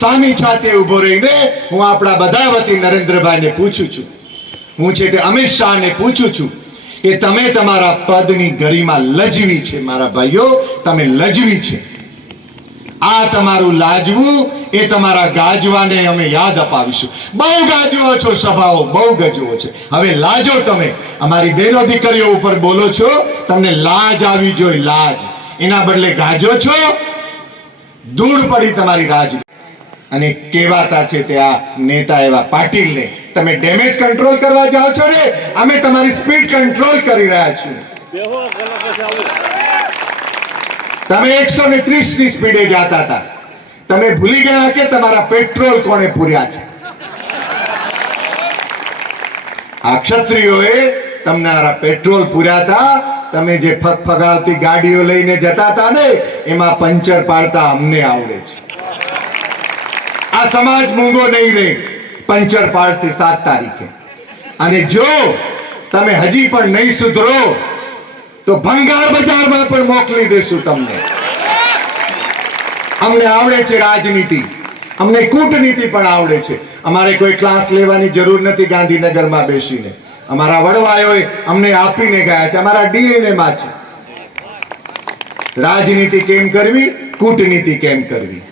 સામી છાતે ઉભો રહીને હું આપણા બધા વતી નરેન્દ્રભાઈને પૂછું છું, હું છે તે અમિત શાહને પૂછું છું કે તમે તમારા પદની ગરિમા લજવી છે મારા ભાઈઓ, તમે લજવી છે. આ તમારું લાજવું એ તમારા ગાજવાને અમે યાદ અપાવીશું. બહુ ગાજવો છો, સભાઓ બહુ ગજવો છે, હવે લાજો. તમે અમારી બહેનો દીકરીઓ ઉપર બોલો છો, તમને લાજ આવી જોઈએ, લાજ. એના બદલે ગાજો છો, દૂર પડી તમારી રાજ. અને કહેવાતા છે તે આ નેતા એવા પાટીલને તમે ડેમેજ કંટ્રોલ કરવા જાઓ છો ને, અમે તમારી સ્પીડ કંટ્રોલ કરી રહ્યા છીએ. તમે 130 ની સ્પીડે જતા હતા, તમે ભૂલી ગયા કે તમારા પેટ્રોલ કોણે પૂર્યા છે? આ ક્ષત્રિયોએ તમને પેટ્રોલ પૂર્યા હતા. તમે જે ફગફગાવતી ગાડીઓ લઈને જતા હતા ને, એમાં પંચર પાડતા અમને આવડે છે. આ સમાજ મૂંગો નહીં રહે, પંચર પાડશે 7 તારીખે. અને જો તમે હજી પણ નહીં સુધરો તો ભંગાર બજારમાં પણ મોકલી દેશું તમને. અમને આવડે છે રાજનીતિ, અમને કૂટનીતિ પણ આવડે છે. અમારે કોઈ ક્લાસ લેવાની જરૂર નથી. ગાંધીનગરમાં બેસીને અમારા વડવાઓએ અમને આપીને ગયા છે, અમારા ડીએનએ માં છે. રાજનીતિ કેમ કરવી, કૂટનીતિ કેમ કરવી.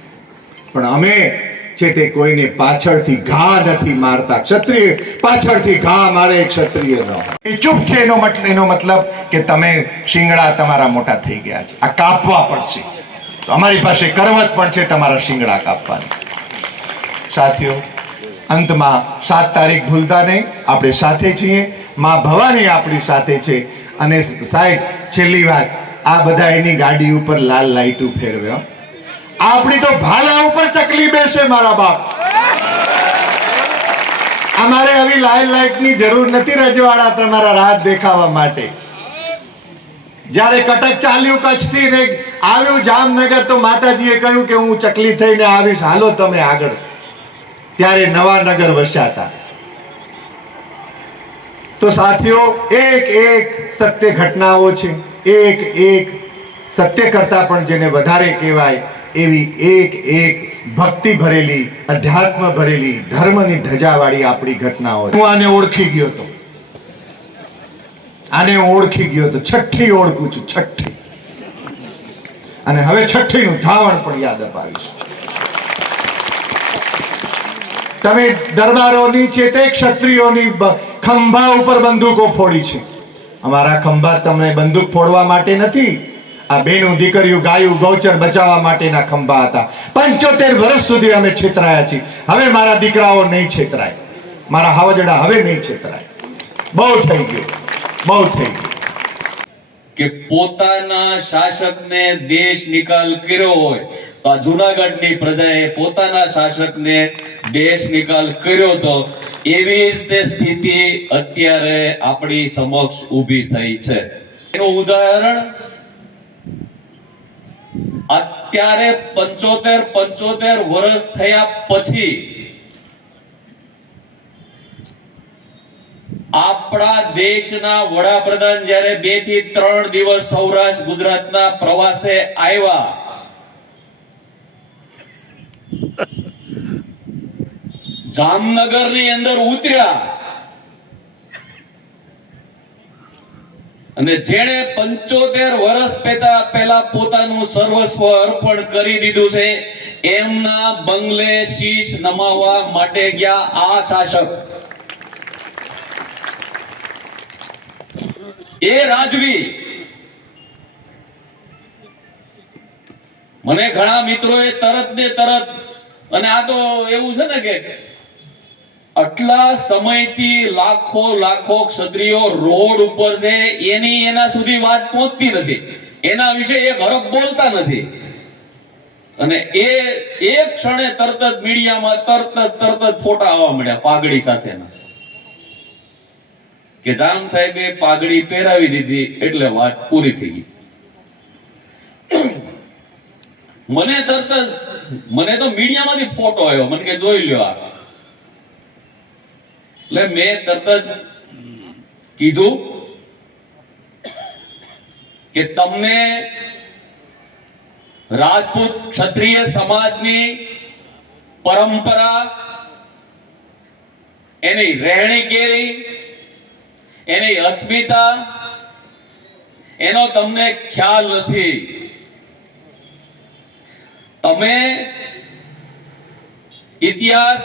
પણ અમે છે તે કોઈને પાછળથી ઘા નથી મારતા. ક્ષત્રિય પાછળથી ઘા મારે ક્ષત્રિય ન. એ ચૂપ છે, એનો મતલબ કે તમે શિંગડા તમારા મોટા થઈ ગયા છે, આ કાપવા પડશે. તો અમારી પાસે કરવત પણ છે તમારા શિંગડા કાપવાની. સાથીઓ, અંતમાં 7 તારીખ ભૂલતા નહીં, આપણે સાથે છીએ. માં ભવાની આપણી સાથે છે. અને સાહેબ, છેલ્લી વાત, આ બધા એની ગાડી ઉપર લાલ લાઈટું ફેરવ્યો. આપણી તો ભાલા ઉપર ચકલી બેસે મારા બાપ. અમારે આવી લાઇટની જરૂર નથી રજવાડા તમારા રાત દેખાવા માટે. જ્યારે કટક ચાલ્યું કચ્છથી ને આવ્યું જામનગર, તો માતાજીએ કહ્યું કે હું ચકલી થઈને આવીશ, હાલો તમે આગળ. ત્યારે નવા નગર વસ્યા હતા. તો સાથીઓ, એક એક સત્ય ઘટનાઓ છે. એક એક સત્ય કરતા પણ જેને વધારે કહેવાય એવી એક એક ભક્તિ ભરેલી, અધ્યાત્મ ભરેલી, ધર્મની ધજાવાળી આપણી ઘટનાઓ. હું આને ઓળખી ગયો હતો, આને ઓળખી ગયો હતો. છઠ્ઠી ઓળખું છું, છઠ્ઠી. અને હવે છઠ્ઠીનું ધાવણ પણ યાદ અપાવીશ. તમે દરબારોની છે તે ક્ષત્રિયોની ખંભા ઉપર બંદૂકો ફોડી છે. અમારા ખંભા તમને બંદૂક ફોડવા માટે નથી. આ બેનું દીકરીઓ ગાયું ગૌચર બચાવવા માટેના ખંભા હતા. 75 વર્ષ સુધી અમે છેતરાયા છીએ. હવે મારા દીકરાઓ નહીં છેતરાય, મારા હાવજડા હવે નહીં છેતરાય. બહુ થઈ ગયું, બહુ થઈ ગયું. કે પોતાના શાસકને દેશ નિકાલ કર્યો હોય તો આ જુનાગઢની પ્રજાએ પોતાના શાસકને દેશ નિકાલ કર્યો તો એવી જ તે સ્થિતિ અત્યારે આપણી સમક્ષ ઊભી થઈ છે. એનું ઉદાહરણ અત્યારે 75 વર્ષ થયા પછી આપણા દેશના વડાપ્રધાન જ્યારે 2 થી 3 દિવસ સૌરાષ્ટ્ર ગુજરાતના પ્રવાસે આવ્યા, જામનગરની અંદર ઉતર્યા અને જેણે 75 વર્ષ પહેલા પોતાનું સર્વસ્વ અર્પણ કરી દીધું છે, એમના બંગલે શીશ નમાવવા માટે ગયા આ શાસક. એ રાજવી. મને ઘણા મિત્રોએ તરત ને તરત, અને આ તો એવું છે ને કે આટલા સમયથી લાખો ક્ષત્રિયો રોડ ઉપર છે, એના સુધી વાત પહોંચતી નથી, એના વિશે એક હરફ બોલતા નથી. અને એ એક ક્ષણે તરત જ મીડિયામાં તરત જ ફોટા આવવા મળ્યા પાઘડી સાથેના, કે જામ સાહેબે પાઘડી પહેરાવી દીધી એટલે વાત પૂરી થઈ ગઈ. મને તો મીડિયામાંથી ફોટો આવ્યો, મને કે જોઈ લ્યો આ. એટલે મેં તરત જ કીધું કે તમને રાજપૂત ક્ષત્રિય સમાજની પરંપરા, એની રહેણી કેરી, એની અસ્મિતા, એનો તમને ખ્યાલ નથી. તમે ઇતિહાસ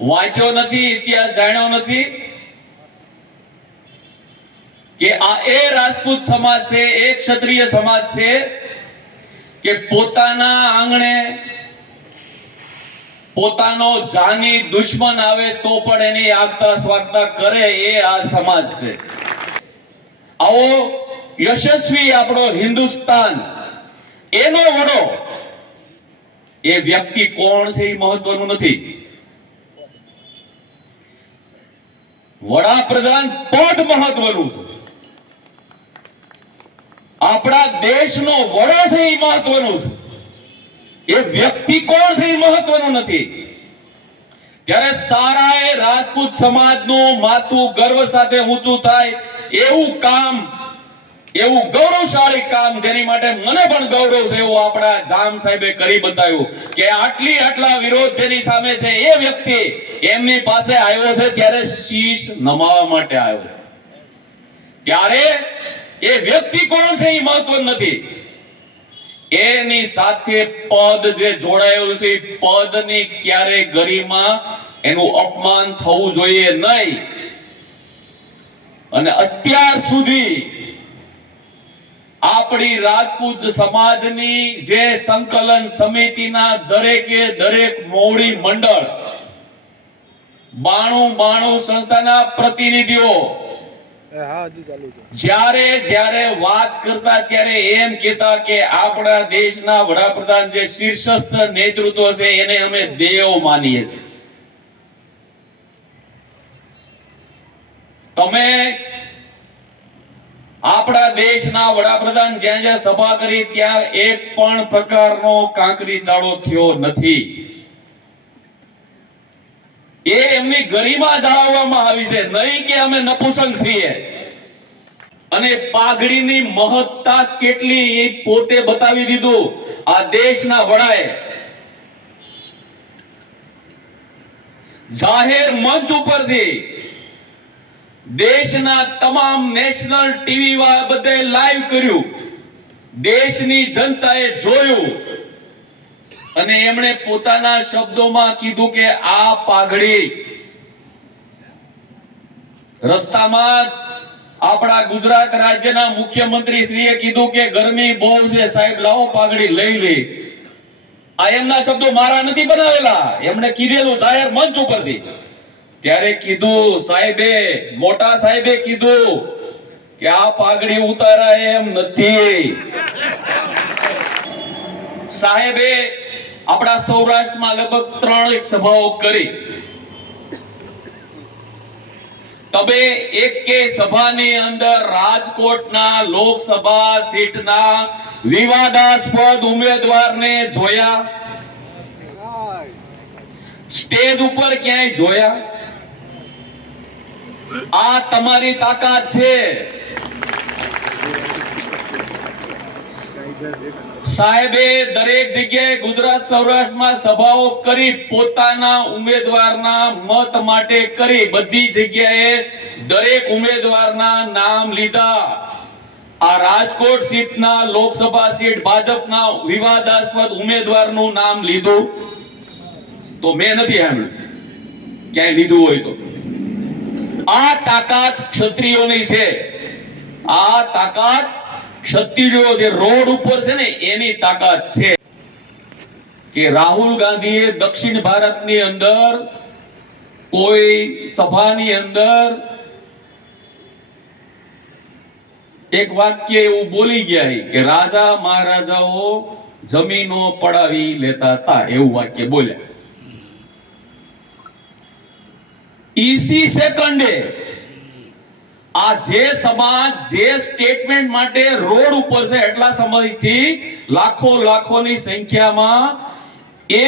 વાંચ્યો નથી, ઇતિહાસ જાણ્યો નથી કે આ એ રાજપૂત સમાજ છે, એ ક્ષત્રિય સમાજ છે કે પોતાના આંગણે પોતાનો જાની દુશ્મન આવે તો પણ એની આગતા સ્વાગતા કરે, એ આ સમાજ છે. આવો યશસ્વી આપણો હિન્દુસ્તાન, એનો વડો, એ વ્યક્તિ કોણ છે એ મહત્વનું નથી. વડાપ્રધાન પદ મહત્વનું છે. આપણા દેશનો વડો છે એ મહત્વનું છે. એ વ્યક્તિ કોણ છે એ મહત્વનું નથી. ત્યારે સારા એ રાજપૂત સમાજનું માથું ગર્વ સાથે ઊંચું થાય એવું કામ, એવું ગૌરવશાળી કામ, જેની માટે મને પણ ગૌરવ છે, એવું આપણા જામ સાહેબે કરી બતાવ્યું કે આટલા વિરોધ જેની સામે છે એ વ્યક્તિ એમની પાસે આવ્યો છે ત્યારે શીશ નમાવા માટે આવ્યો છે. ત્યારે એ વ્યક્તિ કોણ છે એ મહત્વનું નથી. એની સાથે પદ જે જોડાયેલું છે, પદની ક્યારે ગરિમા, એનું અપમાન થવું જોઈએ નહીં. અને અત્યાર સુધી આપણી રાજપૂત સમાજની જે સંકલન સમિતિના દરેકે દરેક મોવડી મંડળ, 92 સંસ્થાના પ્રતિનિધિઓ જ્યારે વાત કરતા ત્યારે એમ કહેતા કે આપણા દેશના વડાપ્રધાન જે શીર્ષસ્થ નેતૃત્વ છે એને અમે દેવ માનીએ છીએ. તમે આપણા દેશના વડાપ્રધાન જ્યાં જ્યાં સભા કરી ત્યાં એક પણ પ્રકારનો કાંકરી ચાળો થયો નથી. એ એમની ગરિમા જાળવવામાં આવી છે, નહીં કે અમે નપુસંગ છીએ. અને પાઘડીની મહત્તા કેટલી એ પોતે બતાવી દીધું આ દેશના વડાએ. જાહેર મંચ ઉપરથી દેશના તમામ નેશનલ ટીવી બધે લાઈવ કર્યું, દેશની જનતાએ જોયું અને એમણે પોતાના શબ્દોમાં કીધું કે આ પાઘડી રસ્તામાં આપણા ગુજરાત રાજ્યના મુખ્યમંત્રી શ્રીએ કીધું કે ગરમી બહુ છે સાહેબ, લાવો પાઘડી લઈ લે. આ એમના શબ્દો, મારા નથી બનાવેલા, એમણે કીધેલું જાહેર મંચ ઉપરથી. ત્યારે કીધું સાહેબે, મોટા સાહેબે કીધું કે આ પાઘડી ઉતારાય એમ નથી. સાહેબે આપણા સૌરાષ્ટ્રમાં લગભગ 3 સભાઓ કરી. તમે એક સભાની અંદર રાજકોટના લોકસભા સીટના વિવાદાસ્પદ ઉમેદવારને જોયા? સ્ટેજ ઉપર ક્યાંય જોયા? આ તમારી તાકાત છે. સાહેબે દરેક જગ્યાએ ગુજરાત સૌરાષ્ટ્રમાં સભાઓ કરી, પોતાના ઉમેદવારના મત માટે કરી, બધી જગ્યાએ દરેક ઉમેદવારના નામ લીધા. આ રાજકોટ સીટના લોકસભા સીટ ભાજપના વિવાદાસ્પદ ઉમેદવારનું નામ લીધું તો મેં નથી સાંભળ્યું ક્યાંય લીધું હોય તો. આ તાકાત ક્ષત્રિયોની છે. આ તાકાત ક્ષત્રિયો જે રોડ ઉપર છે ને એની તાકાત છે. કે રાહુલ ગાંધીએ દક્ષિણ ભારતની અંદર કોઈ સભાની અંદર એક વાક્ય એવું બોલી ગયા કે રાજા મહારાજાઓ જમીનો પડાવી લેતા હતા, એવું વાક્ય બોલ્યા. ઈસી સેકન્ડે આ જે સમાજ જે સ્ટેટમેન્ટ માટે રોડ ઉપર છે, એટલા સમયથી લાખોની સંખ્યામાં એ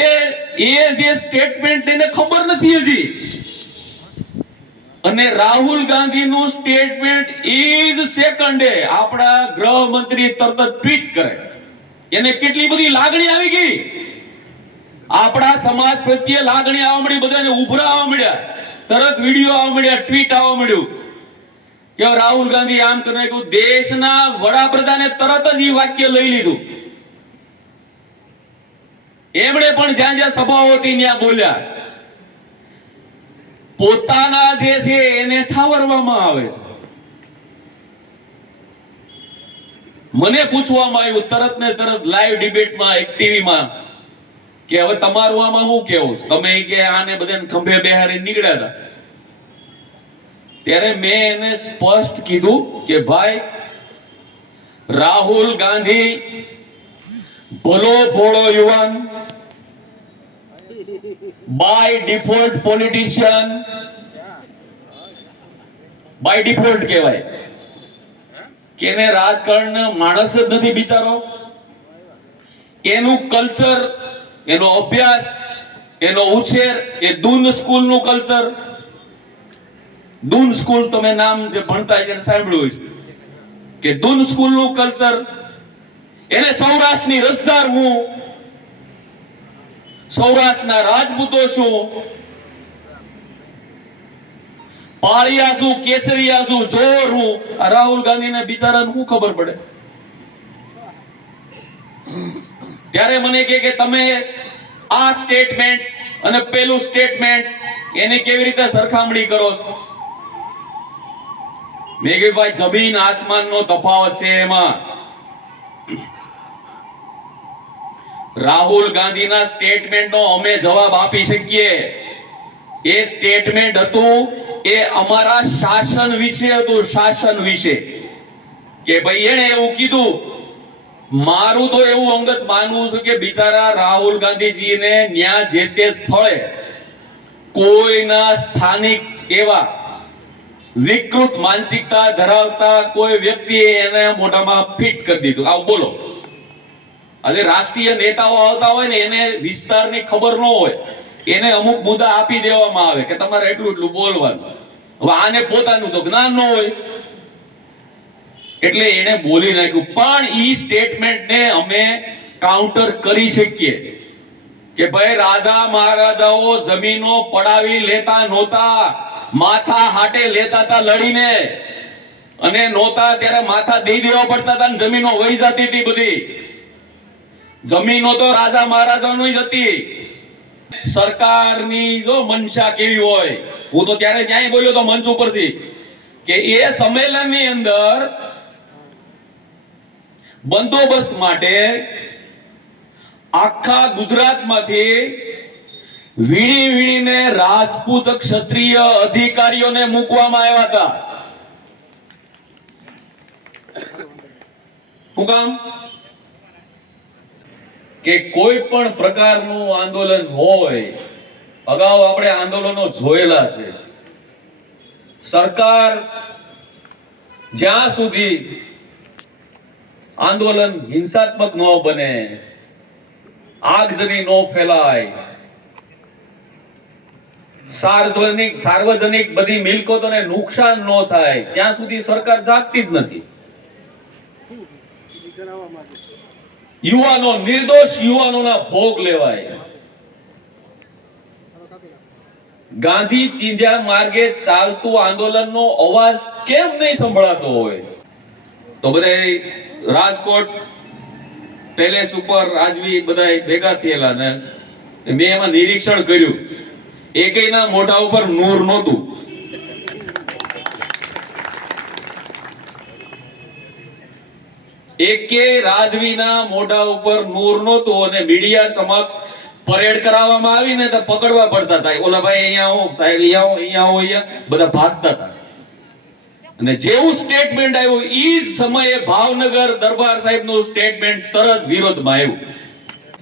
જે સ્ટેટમેન્ટ એને ખબર નથી હજી. અને રાહુલ ગાંધીનું સ્ટેટમેન્ટ ઈજ સેકન્ડે આપણા ગૃહમંત્રી તરત જ ટ્વીટ કરે. એને કેટલી બધી લાગણી આવી ગઈ આપણા સમાજ પ્રત્યે લાગણી આવવા મળી, બધાને ઉભરા આવવા મળ્યા, તરત વિડીયો આવવા મળ્યા, ટ્વીટ આવવા મળ્યું કે રાહુલ ગાંધી આમ કરી નાખ્યું. દેશના વડાપ્રધાને તરત જ એ વાક્ય લઈ લીધું. એમણે પણ જ્યાં જ્યાં સભાઓ હતી ત્યાં બોલ્યા. પોતાના જે છે એને છાવરવામાં આવે છે. મને પૂછવામાં આવ્યું તરત ને તરત લાઈવ ડિબેટમાં, એક ટીવીમાં, કે હવે તમારું આમાં શું કેવું? તમે કે આને બધાને ખંભે બેહારી નીકળ્યા હતા. ત્યારે મેં એને સ્પષ્ટ કીધું કે ભાઈ, રાહુલ ગાંધી ભલો ભોળો યુવાન, by default politician, by default કહેવાય કે એને રાજકારણ માણસ જ નથી બિચારો. એનું કલ્ચર, એનો અભ્યાસ, એનો ઉછેર એ દૂન સ્કૂલનું કલ્ચર. દૂન સ્કૂલ તમે નામ જે ભણતા છે સાંભળ્યું છે કે દૂન સ્કૂલનું કલ્ચર. એને સૌરાષ્ટ્રની રસદાર હું, સૌરાષ્ટ્રના રાજપૂતો શું, પાળિયા શું, કેસરિયા શું, જોર હું. આ રાહુલ ગાંધીને બિચારાને શું ખબર પડે? ત્યારે મને કે તમે આ સ્ટેટમેન્ટ અને પેલું સ્ટેટમેન્ટ એની કેવી રીતે સરખામણી કરો છો? મેં કીધું ભાઈ, જમીન આસમાનનો તફાવત છે એમાં. રાહુલ ગાંધીના સ્ટેટમેન્ટનો અમે જવાબ આપી શકીએ. એ સ્ટેટમેન્ટ હતું એ અમારા શાસન વિશે હતું, શાસન વિશે. કે ભાઈ એણે એવું કીધું. મારું તો એવું અંગત માનવું છે કે બિચારા રાહુલ ગાંધીજીને ન્યા જે તે સ્થળે કોઈના સ્થાનિક એવા વિકૃત માનસિકતા ધરાવતા કોઈ વ્યક્તિએ એને મોઢામાં ફિટ કરી દીધું. આવું બોલો. આજે રાષ્ટ્રીય નેતાઓ આવતા હોય ને, એને વિસ્તારની ખબર ન હોય, એને અમુક મુદ્દા આપી દેવામાં આવે કે તમારે એટલું એટલું બોલવાનું. હવે આને પોતાનું તો જ્ઞાન ન હોય એટલે એને બોલી નાખ્યું. પણ ઈ સ્ટેટમેન્ટને અમે કાઉન્ટર કરી શકીએ કે ભાઈ, રાજા મહારાજાઓ જમીનો પડાવી લેતા નહોતા, માથા હાટે લેતા હતા લડીને, અને નહોતા ત્યારે માથા દઈ દેવા પડતા હતા, જમીનો વહી જતી હતી. બધી જમીનો તો રાજા મહારાજાઓની જ હતી. સરકારની જો મનસા કેવી હોય, હું તો ત્યારે ક્યાંય બોલ્યો તો મંચ ઉપરથી કે એ સંમેલનની અંદર બંદોબસ્ત માટે આખા ગુજરાતમાંથી વીણી વીણીને રાજપૂત ક્ષત્રિય અધિકારીઓને મૂકવામાં આવ્યા હતા. શું કામ? કે કોઈ પણ પ્રકારનું આંદોલન હોય, અગાઉ આપણે આંદોલનો જોયેલા છે. સરકાર જ્યાં સુધી આંદોલન હિંસાત્મક ન બને, આગજની ન ફેલાય, સાર્વજનિક બધી મિલકતોને નુકસાન ન થાય, ત્યાં સુધી સરકાર જાગતી જ નથી. યુવાનો, નિર્દોષ યુવાનોના ભોગ લેવાય. ગાંધી ચિંધ્યા માર્ગે ચાલતું આંદોલનનો અવાજ કેમ નહીં સંભળાતો હોય? તો બધા રાજકોટ પેલેસ ઉપર રાજવી બધા ભેગા થયેલા ને મેં એમાં નિરીક્ષણ કર્યું. એકેયના મોઢા ઉપર નૂર નહોતું. એકે રાજવીના મોઢા ઉપર નૂર નહોતું, અને મીડિયા સમક્ષ પરેડ કરાવવામાં આવી ને તો પકડવા પડતા હતા. ઓલા ભાઈ અહીંયા આવો, સાહેબ અહીંયા આવો, અહીંયા બધા ભાગતા હતા. અને જેવું સ્ટેટમેન્ટ આવ્યું ઈ જ સમયે ભાવનગર દરબાર સાહેબનું સ્ટેટમેન્ટ તરત વિરોધમાં આવ્યું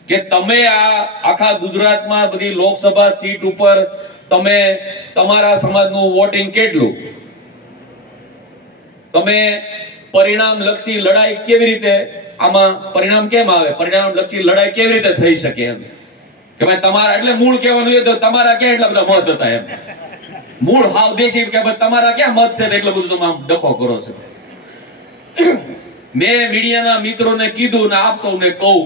કે તમે આ આખા ગુજરાતમાં બધી લોકસભા સીટ ઉપર તમે તમારા સમાજનું વોટિંગ કેટલું, તમે પરિણામ લક્ષી લડાઈ કેવી રીતે, આમાં પરિણામ કેમ આવે, પરિણામ લક્ષી લડાઈ કેવી રીતે થઈ શકે? એમ કે ભાઈ તમારા, એટલે મૂળ કહેવાનું એ તો તમારા ક્યાં એટલા બધા મત હતા, એમ મૂળ હાવ દેશી કે ભાઈ તમારા ક્યાં મત છે એટલું બધું તમે આમ ડખો કરો છો. મેં મીડિયાના મિત્રોને કીધું ને આપ સૌને કહું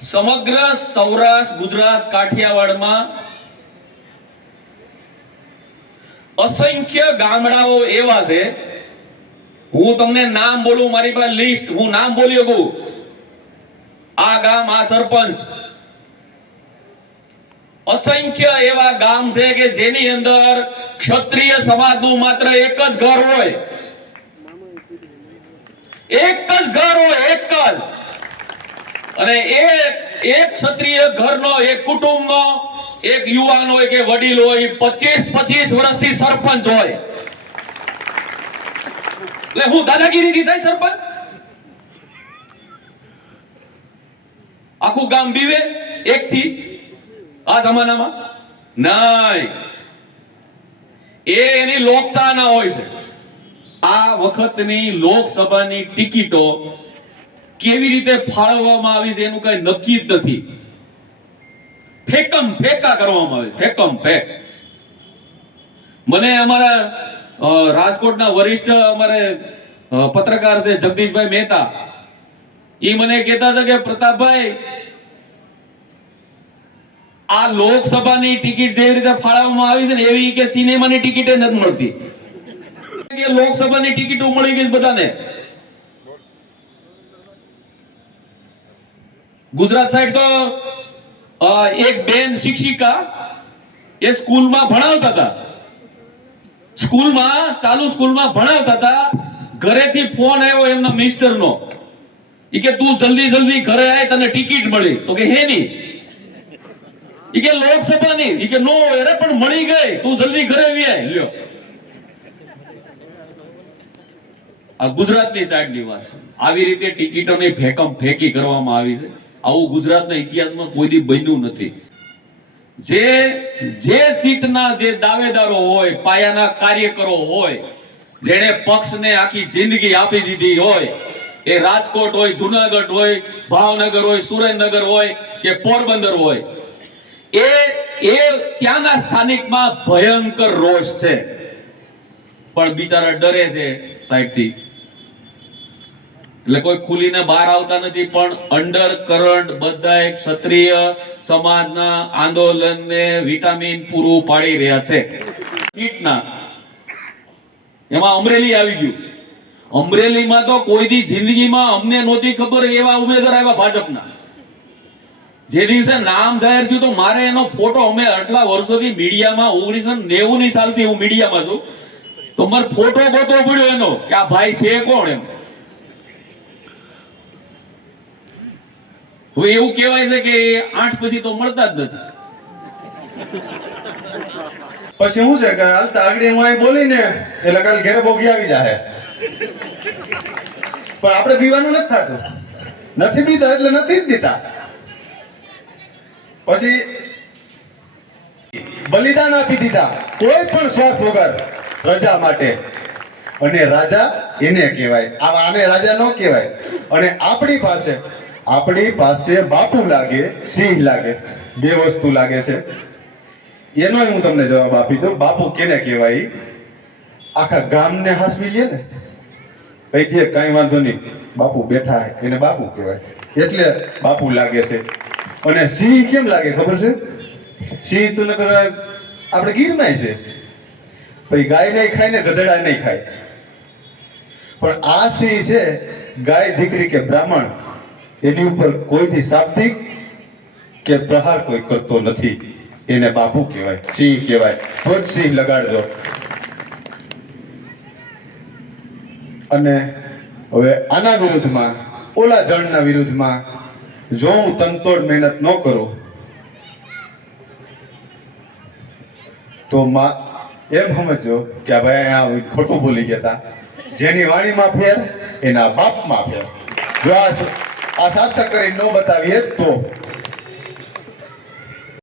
સમગ્ર સૌરાષ્ટ્ર ગુજરાત કાઠિયાવાડમાં અસંખ્ય ગામડાઓ એવા છે, હું તમને નામ બોલું, મારી પાસે લિસ્ટ, હું નામ બોલી શકું, આ ગામ, આ સરપંચ, અસંખ્ય એવા ગામ છે કે જેની અંદર ક્ષત્રિય સમાજનું માત્ર એક જ ઘર હોય, એક જ ઘર હોય, એક જ, અને એક ક્ષત્રિય ઘરનો, એક કુટુંબનો એક યુવાન હોય કે વડીલ હોય, 25 વર્ષથી સરપંચ હોય. એટલે હું દાદાગીરીથી થાય સરપંચ? આખું ગામ બીવે એકથી આ જમાનામાં? નહીં, એ એની લોકચાહના હોય છે. આ વખતની લોકસભાની ટિકિટો કેવી રીતે ફાળવવામાં આવી છે એનું કઈ નક્કી જ નથી. ફેકમ ફેકા કરવામાં આવે, ફેકમ ફેક. મને અમારા રાજકોટના વરિષ્ઠ અમારે પત્રકાર છે જગદીશભાઈ મહેતા, એ મને કહેતા હતા કે પ્રતાપભાઈ, આ લોકસભાની ટિકિટ જેવી રીતે ફાળવવામાં આવી છે ને એવી કે સિનેમાની ટિકિટે નથી મળતી. કે લોકસભાની ટિકિટો મળી ગઈ બધાને. ગુજરાત સાઈડ તો એક બેન શિક્ષિકા એ સ્કૂલમાં ભણાવતા હતા, સ્કૂલમાં, ચાલુ સ્કૂલમાં ભણાવતા હતા. ઘરેથી ફોન આવ્યો એમના મિસ્ટરનો, ઈ કે તું જલ્દી જલ્દી ઘરે આય, તને ટિકિટ મળી. તો કે હે ની? ઈ કે લોકસભાની. ઈ કે નો, અરે પણ મળી ગઈ, તું જલ્દી ઘરે આવી આય. લ્યો, આ ગુજરાતની સાઈડની વાત છે. આવી રીતે ટિકિટોની ફેકમ ફેકી કરવામાં આવી છે. આવું ગુજરાતના ઇતિહાસમાં કોઈ દી બન્યું નથી. જે સીટના જે દાવેદારો હોય, પાયાના કાર્યકરો હોય, જેણે પક્ષને આખી જિંદગી આપી દીધી હોય, એ રાજકોટ હોય, જુનાગઢ હોય, ભાવનગર હોય, સુરેન્દ્રનગર હોય કે પોરબંદર હોય, એ ત્યાંના સ્થાનિકમાં ભયંકર રોષ છે. પણ બિચારા ડરે છે સાઈડથી, એટલે કોઈ ખુલીને બહાર આવતા નથી. પણ અંડર કરંટ બધા ક્ષત્રિય સમાજના આંદોલનને વિટામિન પૂરું પાડી રહ્યા છે. સીટના એમાં અમરેલી આવી ગયું. અમરેલીમાં તો કોઈ દી જિંદગીમાં અમને નહોતી ખબર એવા ઉમેદવાર આવ્યા ભાજપના. જે દિવસે નામ જાહેર થયું તો મારે એનો ફોટો, અમે આટલા વર્ષોથી મીડિયામાં, 1990ની સાલથી હું મીડિયામાં છું, તો મારો ફોટો ગોતવો પડ્યો એનો કે આ ભાઈ છે કોણ એમ. હવે એવું કહેવાય છે કે 8 પછી તો મળતા જ નથી. પછી શું છે કે હાલતા આગળ હું અહીં બોલીને એટલે કાલ ઘરે ભોગી આવી જાય. પણ આપણે પીવાનું નથી થતું, નથી પીતા એટલે નથી જ દીધા. પછી બલિદાન આપી દીધા કોઈ પણ સ્વાર્થ વગર પ્રજા માટે. અને રાજા એને કહેવાય, આને રાજા ન કહેવાય. અને આપણી પાસે બાપુ લાગે, સિંહ લાગે, બે વસ્તુ લાગે છે. એનો હું તમને જવાબ આપી દઉં. બાપુ કેને કહેવાય? આખા ગામને હાસવી લે ને, કઈ દે કઈ વાંધો નહીં, બાપુ બેઠા એને બાપુ કહેવાય, એટલે બાપુ લાગે છે. અને સિંહ કેમ લાગે ખબર છે? સિંહ તો નકર આપણે ગીરમાં છે, પછી ગાય નહીં ખાય ને ગધેડા નહીં ખાય. પણ આ સિંહ છે, ગાય દીકરી કે બ્રાહ્મણ, એની ઉપર કોઈથી શાબ્દિક કે પ્રહાર કોઈ કરતો નથી. એને બાપુ કહેવાય, સિંહ કહેવાય. તો જ સિંહ લગાડજો. અને હવે આના વિરુદ્ધમાં, ઓલા જણના વિરુદ્ધમાં જો હું તનતોડ મહેનત ન કરું તો એમ સમજો કે આ ભાઈ આ ખોટું બોલી ગયા હતા. જેની વાણીમાં ફેર એના બાપમાં ફેર. જો આ સાર્થક કરી ન બતાવીએ તો